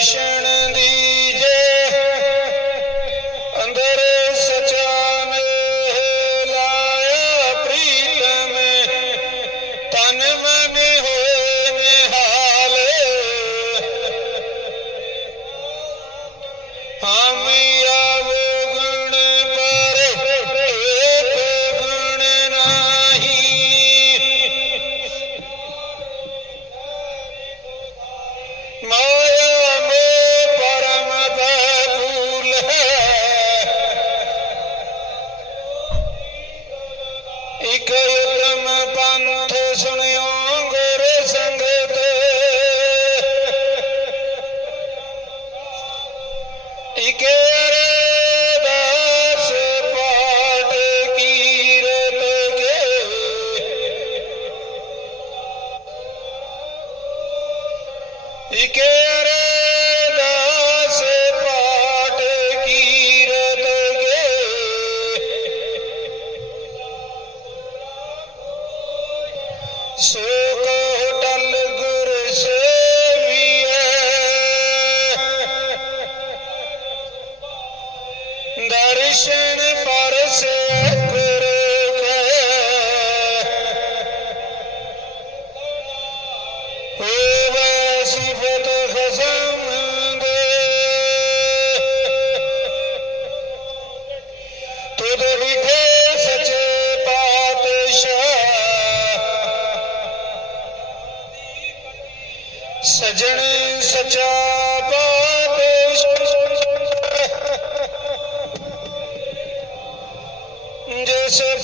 nation. ਇੱਕ ਯਤਮ ਪੰਥ ਸੁਣਿਆ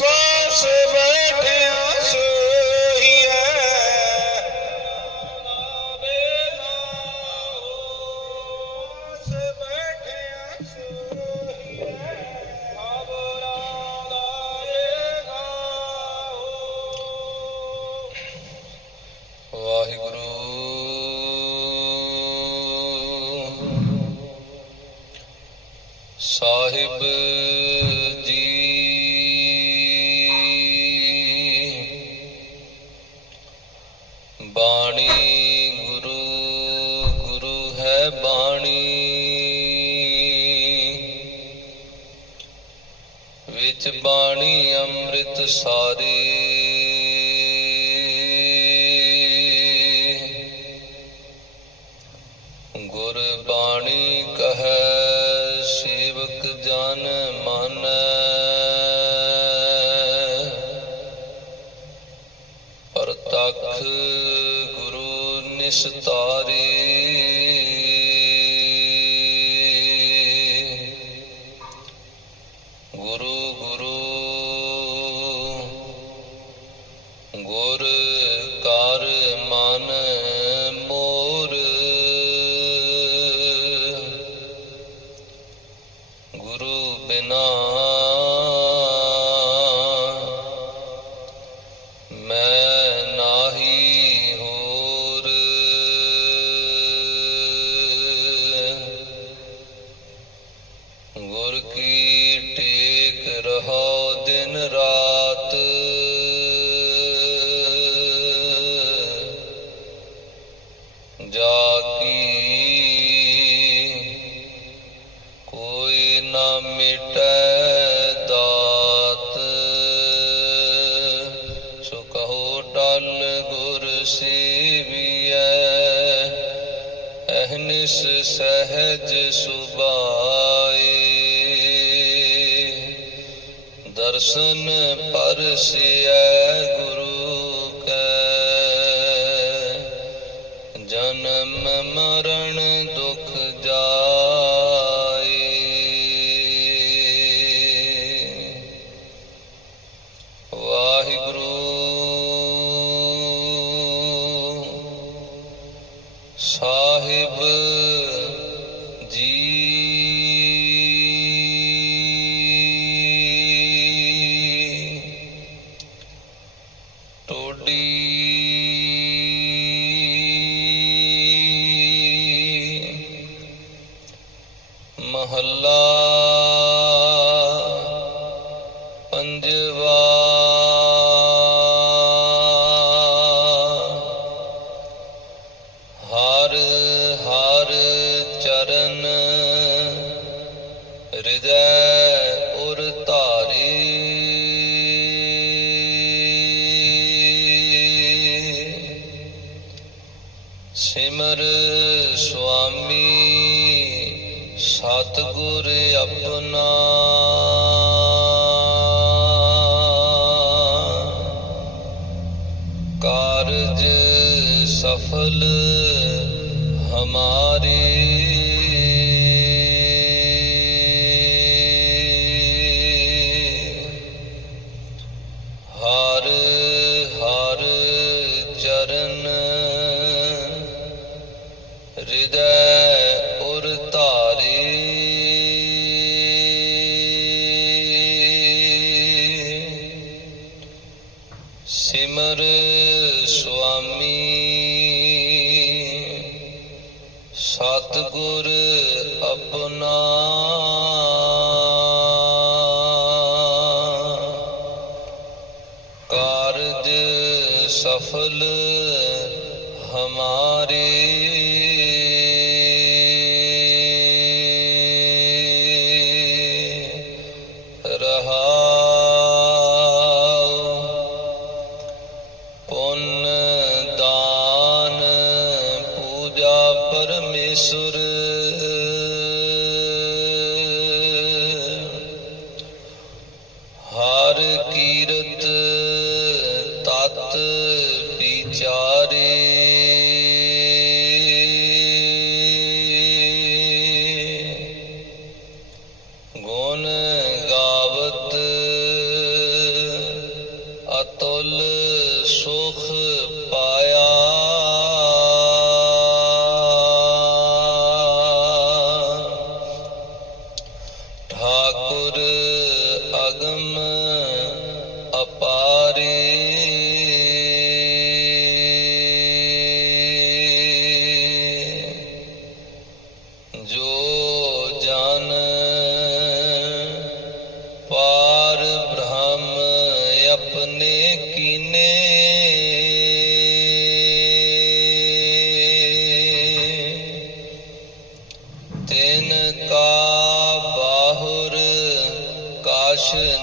पास बैठे ਬਾਣੀ ਵਿੱਚ ਬਾਣੀ ਅੰਮ੍ਰਿਤ ਸਾਰੇ ஒரு ਨਾ ਮਿਟੈ ਦਾਤ। ਗੁਰ ਸੇਵੀਐ ਅਹਨਿਸ ਸਹਜ ਸੁਭਾਏ। ਦਰਸ਼ਨ ਪਰਸਿਐ ਸਾਹਿਬ رِدَاءً ਚਰਨ Hare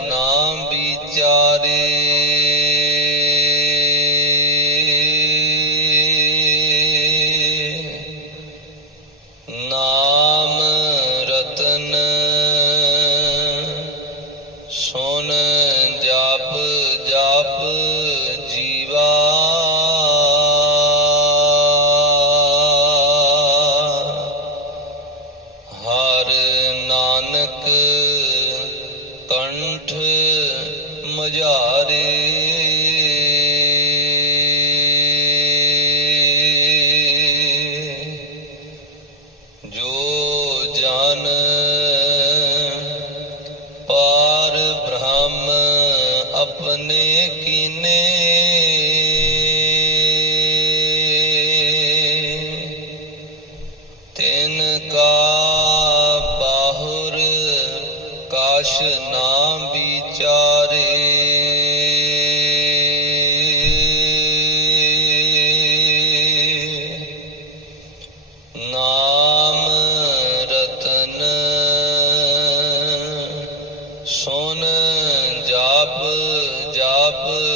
ਨਾਮ ਵਿਚਾਰੇ। up.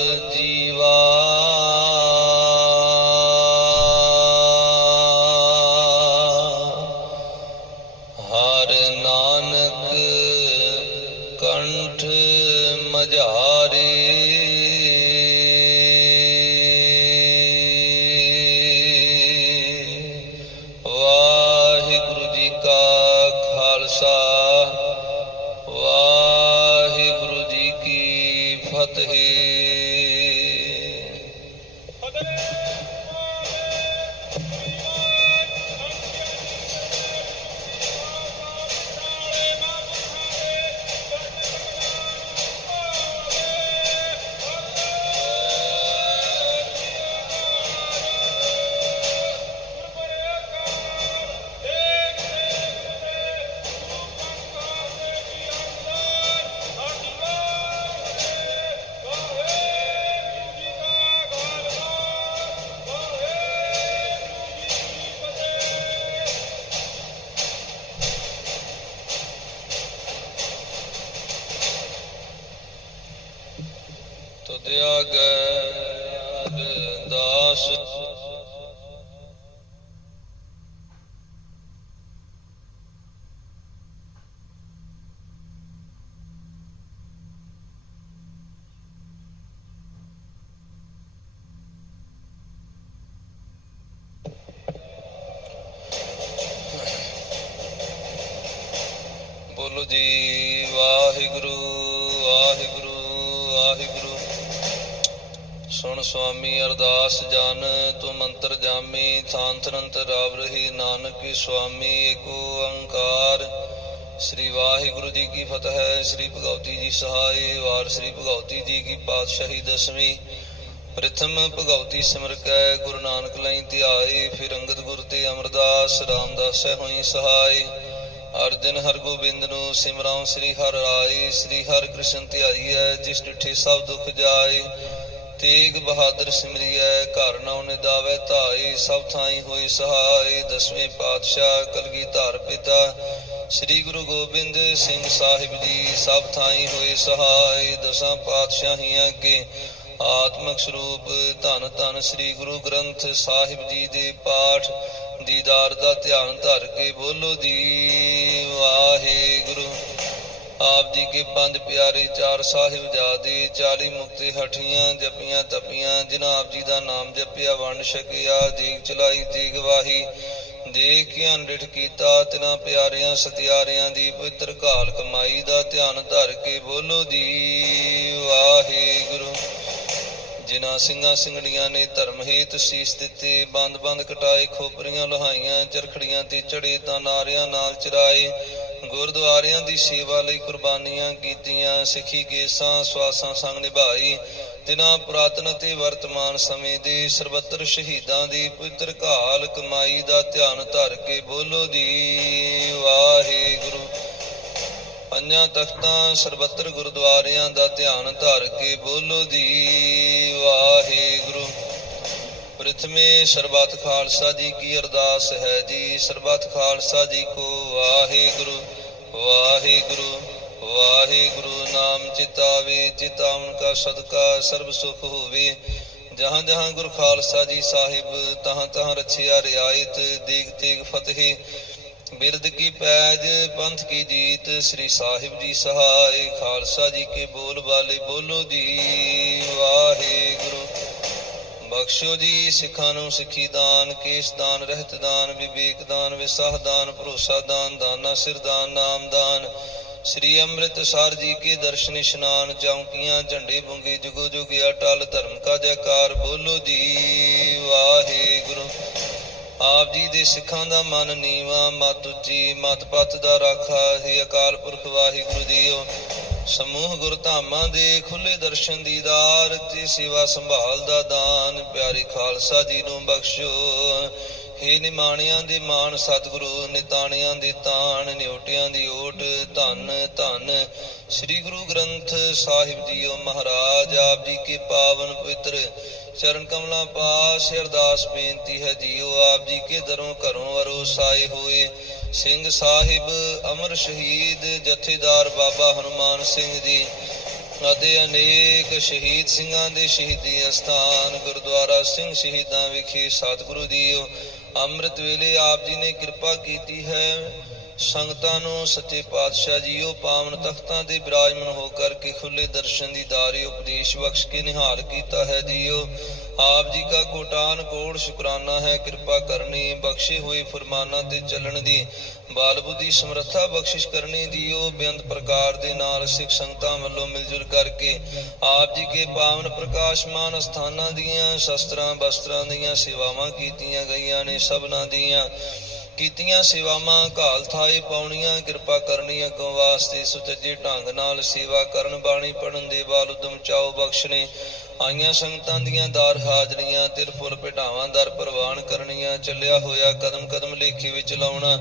ਤੁਧਿਆ ਦਾਸ ਜਾਮੀ ਥਾਨ ਰਾਵ ਰਹੀ ਨਾਨਕ ਸੁਆਮੀ ਏਕ ਓੰਕਾਰ ਸ੍ਰੀ ਵਾਹਿਗੁਰੂ ਜੀ ਕੀ ਫਤਿਹ ਹੈ ਸ੍ਰੀ ਭਗਉਤੀ ਜੀ ਸਹਾਈ ਵਾਰ, ਸ੍ਰੀ ਭਗਉਤੀ ਜੀ ਕੀ ਪਾਤਸ਼ਾਹੀ ਦਸਵੀਂ। ਪ੍ਰਥਮ ਭਗਉਤੀ ਸਿਮਰ ਕੈ, ਗੁਰੂ ਨਾਨਕ ਲਈ ਧਿਆਈ, ਫਿਰ ਅੰਗਦ ਗੁਰ ਤੇ ਅਮਰਦਾਸ, ਰਾਮਦਾਸੈ ਹੋਈ ਸਹਾਈ। ਅਰਜਨ ਹਰ ਗੋਬਿੰਦ ਨੂੰ ਸਿਮਰਾਂ ਸ੍ਰੀ ਹਰਿ ਰਾਏ ਸ੍ਰੀ ਹਰਿ ਕ੍ਰਿਸ਼ਨ ਧਿਆਈਐ ਜਿਸ ਡਿਠੇ ਸਭ ਦੁਖ ਜਾਏ ਤੇਗ ਬਹਾਦਰ ਸਿਮਰਿਐ, ਘਰ ਨਾਉ ਨਿਦਾਵੇ ਧਾਈ, ਸਭ ਥਾਈ ਹੋਈ ਸਹਾਈ। ਦਸਵੇਂ ਪਾਤਸ਼ਾਹ ਕਲਗੀਧਾਰ ਪਿਤਾ ਸ੍ਰੀ ਗੁਰੂ ਗੋਬਿੰਦ ਸਿੰਘ ਸਾਹਿਬ ਜੀ, ਸਭ ਥਾਈ ਹੋਏ ਸਹਾਈ। ਦਸਾਂ ਪਾਤਸ਼ਾਹੀਆਂ ਕੇ ਆਤਮਿਕ ਸਰੂਪ ਧੰਨ ਧੰਨ ਸ੍ਰੀ ਗੁਰੂ ਗ੍ਰੰਥ ਸਾਹਿਬ ਜੀ ਦੇ ਪਾਠ ਦੀਦਾਰ ਦਾ ਧਿਆਨ ਧਰ ਕੇ ਬੋਲੋ ਜੀ ਵਾਹਿਗੁਰੂ। ਆਪ ਜੀ ਕੇ ਪੰਜ ਪਿਆਰੇ ਚਾਰ ਸਾਹਿਬ ਜਾਦੇ 40 ਮੁਕਤੇ ਹਠੀਆਂ ਜਪੀਆਂ ਤਪੀਆਂ, ਜਿਨ੍ਹਾਂ ਆਪ ਜੀ ਦਾ ਨਾਮ ਜਪਿਆ, ਵੰਡ ਛਕਿਆ ਦੇਗ ਚਲਾਈ ਤੇ ਗਵਾਹੀ ਦੇਖ ਕੇ ਅੰਡਿਠ ਕੀਤਾ, ਤਿਨਾ ਪਿਆਰਿਆਂ ਸਤਿਆਰਿਆਂ ਦੀ ਪਵਿੱਤਰ ਘਾਲ ਕਮਾਈ ਦਾ ਧਿਆਨ ਧਰ ਕੇ ਬੋਲੋ ਜੀ, ਵਾਹਿਗੁਰੂ। ਜਿਨ੍ਹਾਂ ਸਿੰਘਾਂ ਸਿੰਘੜੀਆਂ ਨੇ ਧਰਮ ਹੇਤ ਸੀਸ ਦਿੱਤੇ ਬੰਦ ਬੰਦ ਕਟਾਏ, ਖੋਪਰੀਆਂ ਲਹਾਈਆਂ, ਚਰਖੜੀਆਂ ਤੇ ਚੜੇ ਤਾਂ ਨਾਰਿਆਂ ਨਾਲ ਚਰਾਏ ਗੁਰਦੁਆਰਿਆਂ ਦੀ ਸੇਵਾ ਲਈ ਕੁਰਬਾਨੀਆਂ ਕੀਤੀਆਂ, ਸਿੱਖੀ ਕੇਸਾਂ, ਸਵਾਸਾਂ ਸੰਗ ਨਿਭਾਈ। ਤਿਨਾਂ ਪੁਰਾਤਨ ਅਤੇ ਵਰਤਮਾਨ ਸਮੇਂ ਦੇ ਸਰਬੱਤਰ ਸ਼ਹੀਦਾਂ ਦੀ ਪਵਿੱਤਰ ਘਾਲ ਕਮਾਈ ਦਾ ਧਿਆਨ ਧਰ ਕੇ ਬੋਲੋ ਜੀ, ਵਾਹਿਗੁਰੂ। ਪੰਜਾਂ ਤਖਤਾਂ ਸਰਬੱਤਰ ਗੁਰਦੁਆਰਿਆਂ ਦਾ ਧਿਆਨ ਧਰ ਕੇ ਬੋਲੋ ਜੀ, ਵਾਹਿਗੁਰੂ। ਪ੍ਰਥਮੇ ਸਰਬੱਤ ਖਾਲਸਾ ਜੀ ਕੀ ਅਰਦਾਸ ਹੈ ਜੀ, ਸਰਬੱਤ ਖਾਲਸਾ ਜੀ ਕੋ ਵਾਹਿਗੁਰੂ। ਵਾਹਿਗੁਰੂ ਵਾਹਿਗੁਰੂ ਨਾਮ ਚਿਤਾਵੇ ਚਿਤਾਵਨ ਕਾ ਸਦਕਾ, ਸਰਬ ਸੁਖ ਹੋਵੇ। ਜਹਾਂ ਜਹਾਂ ਗੁਰ ਖਾਲਸਾ ਜੀ ਸਾਹਿਬ, ਤਹਾਂ ਤਹਾਂ ਰਛਿਆ ਰਿਆਇਤ ਦੀਗ ਤੀਗ ਫਤਿਹ। ਬਿਰਦ ਕੀ ਪੈਜ, ਪੰਥ ਕੀ ਜੀਤ, ਸ੍ਰੀ ਸਾਹਿਬ ਜੀ ਸਹਾਇ ਖਾਲਸਾ ਜੀ ਕੇ ਬੋਲ ਬਾਲੇ ਬੋਲੋ ਜੀ, ਵਾਹਿਗੁਰੂ। ਬਖਸ਼ੋ ਜੀ, ਸਿੱਖਾਂ ਨੂੰ ਸਿੱਖੀ ਦਾਨ, ਕੇਸ ਦਾਨ, ਰਹਿਤ ਦਾਨ, ਵਿਵੇਕ ਦਾਨ, ਵਿਸਾਹ ਦਾਨ, ਭਰੋਸਾ ਦਾਨ, ਦਾਨਾ ਸਿਰ ਦਾਨ, ਨਾਮ ਦਾਨ। ਸ੍ਰੀ ਅੰਮ੍ਰਿਤਸਰ ਜੀ ਕੇ ਦਰਸ਼ਨ ਇਸ਼ਨਾਨ ਚੌਂਕੀਆਂ, ਝੰਡੇ ਬੁੰਗੇ, ਜੁਗੋ ਜੁਗ ਅਟਲ ਧਰਮ ਕਾ ਜੈਕਾਰ, ਬੋਲੋ ਜੀ, ਵਾਹਿਗੁਰੂ। ਆਪ ਜੀ ਦੇ ਸਿੱਖਾਂ ਦਾ ਮਨ ਨੀਵਾ, ਮਤ ਉੱਚੀ, ਮਤ ਪਤ ਦਾ ਰਾਖਾ, ਹੈ ਅਕਾਲ ਪੁਰਖ ਵਾਹਿਗੁਰੂ ਜੀਓ। ਸਮੂਹ ਗੁਰਧਾਮਾਂ ਦੇ ਖੁੱਲੇ ਦਰਸ਼ਨ ਦੀਦਾਰ, ਤੇ ਸੇਵਾ ਸੰਭਾਲ ਦਾ ਦਾਨ, ਪਿਆਰੇ ਖਾਲਸਾ ਜੀ ਨੂੰ ਬਖਸ਼ੋ। ਹੇ ਨਿਮਾਣਿਆਂ ਦੇ ਮਾਣ, ਸਤਿਗੁਰੂ ਨਿਤਾਣਿਆਂ ਦੇ ਤਾਣ, ਨਿਉਟਿਆਂ ਦੀ ਓਟ, ਧੰਨ ਧੰਨ। ਸ੍ਰੀ ਗੁਰੂ ਗ੍ਰੰਥ ਸਾਹਿਬ ਜੀਓ ਮਹਾਰਾਜ, ਆਪ ਜੀ ਕੇ ਪਾਵਨ ਪਵਿੱਤਰ ਚਰਨ ਕਮਲਾਂ ਪਾਸ ਅਰਦਾਸ ਬੇਨਤੀ ਹੈ ਜੀਓ ਆਪ ਜੀ ਕੇ ਦਰੋਂ ਘਰੋਂ ਅਰੋਸਾਏ ਹੋਏ। ਸਿੰਘ ਸਾਹਿਬ, ਅਮਰ ਸ਼ਹੀਦ, ਜਥੇਦਾਰ ਬਾਬਾ ਹਨੂਮਾਨ ਸਿੰਘ ਜੀ। ਅਤੇ ਅਨੇਕ ਸ਼ਹੀਦ ਸਿੰਘਾਂ ਦੇ ਸ਼ਹੀਦੀ ਸਥਾਨ, ਗੁਰਦੁਆਰਾ ਸਿੰਘ ਸ਼ਹੀਦਾਂ ਵਿਖੇ ਸਤਿਗੁਰੂ ਜੀ ਅੰਮ੍ਰਿਤ ਵੇਲੇ ਆਪ ਜੀ ਨੇ ਕਿਰਪਾ ਕੀਤੀ ਹੈ। ਸੰਗਤਾਂ ਨੂੰ ਸੱਚੇ ਪਾਤਸ਼ਾਹ ਜੀਓ ਪਾਵਨ ਤਖਤਾਂ ਦੇ ਬਿਰਾਜਮਨ ਹੋ ਕਰਕੇ ਖੁੱਲੇ ਦਰਸ਼ਨ ਦੀ ਦਾਰੇ, ਉਪਦੇਸ਼ ਬਖਸ਼ ਕੇ ਨਿਹਾਲ ਕੀਤਾ ਹੈ ਜੀਓ। ਆਪ ਜੀ ਕਾ ਕੋਟਾਨ ਕੋਟ, ਸ਼ੁਕਰਾਨਾ ਹੈ ਕਿਰਪਾ ਕਰਨੀ, ਬਖਸ਼ੇ ਹੋਏ ਫਰਮਾਨਾਂ ਤੇ ਚੱਲਣ ਦੀ। ਬਾਲ ਬੁੱਧੀ ਸਮਰੱਥਾ ਬਖਸ਼ਿਸ਼ ਕਰਨੀ ਜੀਓ, ਬੇਅੰਤ ਪ੍ਰਕਾਰ ਦੇ ਨਾਲ ਸਿੱਖ ਸੰਗਤਾਂ ਵੱਲੋਂ ਮਿਲ ਜੁਲ ਕਰਕੇ। ਆਪ ਜੀ ਕੇ ਪਾਵਨ ਪ੍ਰਕਾਸ਼ਮਾਨ ਸਥਾਨਾਂ ਦੀਆਂ ਸ਼ਸਤਰਾਂ ਬਸਤਰਾਂ ਦੀਆਂ ਸੇਵਾਵਾਂ ਕੀਤੀਆਂ ਗਈਆਂ ਨੇ, ਸਭਨਾਂ ਦੀਆਂ। ਕੀਤੀਆਂ ਸੇਵਾਵਾਂ ਘਾਲ ਥਾਏ ਪਾਉਣੀਆਂ, ਕਿਰਪਾ ਕਰਨੀ ਅੱਗੋਂ ਵਾਸਤੇ ਸੁਚੱਜੇ ਢੰਗ ਨਾਲ ਸੇਵਾ ਕਰਨ, ਬਾਣੀ ਪੜਨ ਦੇ ਬਾਲ ਉਦਮ ਚਾਓ ਬਖਸ਼ਣੇ। ਆਈਆਂ ਸੰਗਤਾਂ ਦੀਆਂ ਦਾਰ ਹਾਜ਼ਰੀਆਂ ਤਿਰਫੁਲ ਭਟਾਵਾਂ, ਦਰ ਪ੍ਰਵਾਨ ਕਰਨੀਆਂ, ਚੱਲਿਆ ਹੋਇਆ ਕਦਮ ਕਦਮ ਲੇਖੇ ਵਿੱਚ ਲਾਉਣਾ।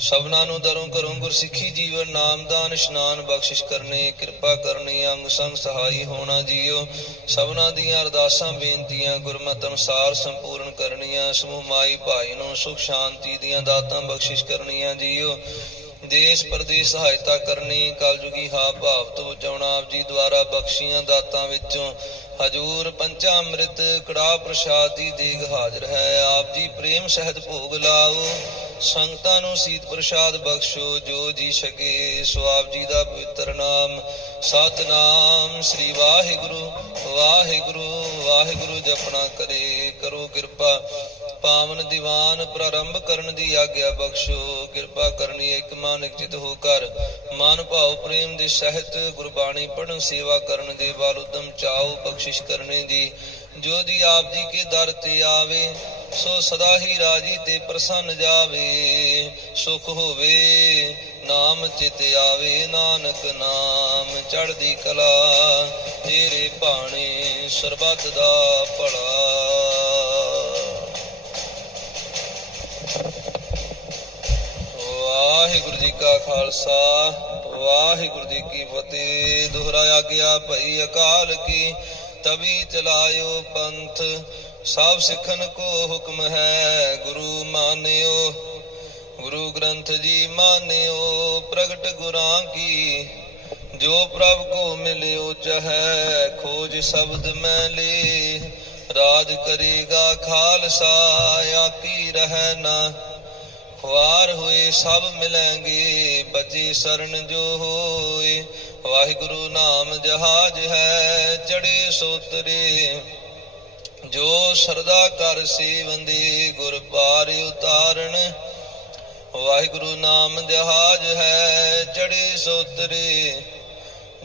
ਸਭਨਾਂ ਨੂੰ ਦਰੋਂ ਕਰੋਂ ਗੁਰਸਿੱਖੀ ਜੀਵਨ, ਨਾਮਦਾਨ, ਇਸ਼ਨਾਨ, ਬਖਸ਼ਿਸ਼ ਕਰਨੇ, ਕਿਰਪਾ ਕਰਨੀ, ਅੰਗ ਸੰਗ ਸਹਾਈ ਹੋਣਾ ਜੀਓ। ਸਭਨਾਂ ਦੀਆਂ ਅਰਦਾਸਾਂ, ਬੇਨਤੀਆਂ, ਗੁਰਮਤਿ ਅਨੁਸਾਰ ਸੰਪੂਰਨ ਕਰਨੀਆਂ। ਸਮੂਹ ਮਾਈ ਭਾਈ ਨੂੰ ਸੁਖ, ਸ਼ਾਂਤੀ ਦੀਆਂ ਦਾਤਾਂ ਬਖਸ਼ਿਸ਼ ਕਰਨੀਆਂ ਜੀਓ। ਦੇਸ਼ ਪ੍ਰਦੇਸ਼ ਸਹਾਇਤਾ ਕਰਨੀ, ਕਲਯੁਗੀ ਹਾ ਭਾਵ ਤੋਂ ਬਚਾਉਣਾ, ਆਪ ਜੀ ਦੁਆਰਾ ਬਖਸ਼ੀਆਂ ਦਾਤਾਂ ਵਿੱਚੋਂ। ਹਜੂਰ ਪੰਚਾ ਅੰਮ੍ਰਿਤ ਕੜਾ ਪ੍ਰਸ਼ਾਦ ਦੀ ਦੇਗ ਹਾਜ਼ਰ ਹੈ। ਆਪ ਜੀ ਪ੍ਰੇਮ ਸਹਿਤ ਭੋਗ ਲਾਓ। ਸੰਗਤਾਂ ਨੂੰ ਸੀਤ ਪ੍ਰਸ਼ਾਦ ਬਖਸ਼ੋ, ਜੋ ਜੀ ਸਕੇ ਸੋ ਆਪ ਜੀ ਦਾ ਪਵਿੱਤਰ ਨਾਮ। ਸਤਨਾਮ ਸ੍ਰੀ ਵਾਹਿਗੁਰੂ ਵਾਹਿਗੁਰੂ ਵਾਹਿਗੁਰੂ ਜਪਣਾ ਕਰੇ, ਕਰੋ ਕਿਰਪਾ। ਪਾਵਨ ਦੀਵਾਨ ਪ੍ਰਾਰੰਭ ਕਰਨ ਦੀ ਆਗਿਆ ਬਖਸ਼ੋ, ਕਿਰਪਾ ਕਰਨੀ ਇੱਕ ਮਨ ਇਕਚਿਤ ਹੋ ਕਰ। ਮਨ ਭਾਉ ਪ੍ਰੇਮ ਦੇ ਸਹਿਤ ਗੁਰਬਾਣੀ ਪੜਨ ਸੇਵਾ ਕਰਨ ਦੇ ਬਾਲ ਉਦਮ ਚਾਓ ਬਖਸ਼ਿਸ਼ ਕਰਨੇ ਦੀ। ਜੋ ਜੀ ਆਪ ਜੀ ਕੇ ਦਰ ਤੇ ਆਵੇ, ਸੋ ਸਦਾ ਹੀ ਰਾਜੀ ਤੇ ਪ੍ਰਸੰਨ ਜਾਵੇ, ਸੁਖ ਹੋਵੇ, ਨਾਮ ਚਿਤ ਆਵੇ, ਨਾਨਕ ਨਾਮ ਚੜ੍ਹਦੀ ਕਲਾ, ਤੇਰੇ ਭਾਣੇ ਸਰਬੱਤ ਦਾ ਭਲਾ। ਵਾਹਿਗੁਰੂ ਜੀ ਕਾ ਖਾਲਸਾ, ਵਾਹਿਗੁਰੂ ਜੀ ਕੀ ਫਤਿਹ, ਦੁਹਰਾਇਆ ਗਿਆ ਭਈ ਅਕਾਲ ਕੀ ਤਵੀ ਚਲਾਇਓ ਪੰਥ, ਸਭ ਸਿੱਖਣ ਕੋ ਹੁਕਮ ਹੈ, ਗੁਰੂ ਮਾਨਿਓ। ਗੁਰੂ ਗ੍ਰੰਥ ਜੀ ਮਾਨਿਓ, ਪ੍ਰਗਟ ਗੁਰਾਂ ਕੀ, ਜੋ ਪ੍ਰਭ ਕੋ ਮਿਲਿਓ ਚਹੈ, ਖੋਜ ਸ਼ਬਦ ਮੈਂ ਲੇ। ਰਾਜ ਕਰੇਗਾ ਖਾਲਸਾ, ਆਕੀ ਰਹਿ ਨਾ। ਖੁਆਰ ਹੋਏ ਸਭ ਮਿਲਾਂਗੇ ਬਚੇ ਸਰਨ ਜੋ ਹੋਏ। ਵਾਹਿਗੁਰੂ ਨਾਮ ਜਹਾਜ ਹੈ, ਚੜੇ ਸੋਤਰੇ। ਜੋ ਸਰਦਾ ਕਰ ਸੇਵੰਦੀ ਗੁਰ ਪਾਰ ਉਤਾਰਨ, ਵਾਹਿਗੁਰੂ ਨਾਮ ਜਹਾਜ ਹੈ, ਚੜੇ ਸੋਤਰੇ।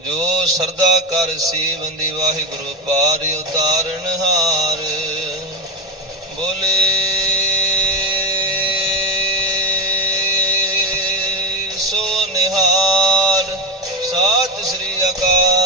ਜੋ ਸਰਦਾ ਕਰ ਸੇਵੰਦੀ ਵਾਹਿਗੁਰੂ ਪਾਰ ਉਤਾਰਨ ਹਾਰ, ਬੋਲੇ ਸੋ ਨਿਹਾਲ। ਸਤਿ ਸ੍ਰੀ ਅਕਾਲ।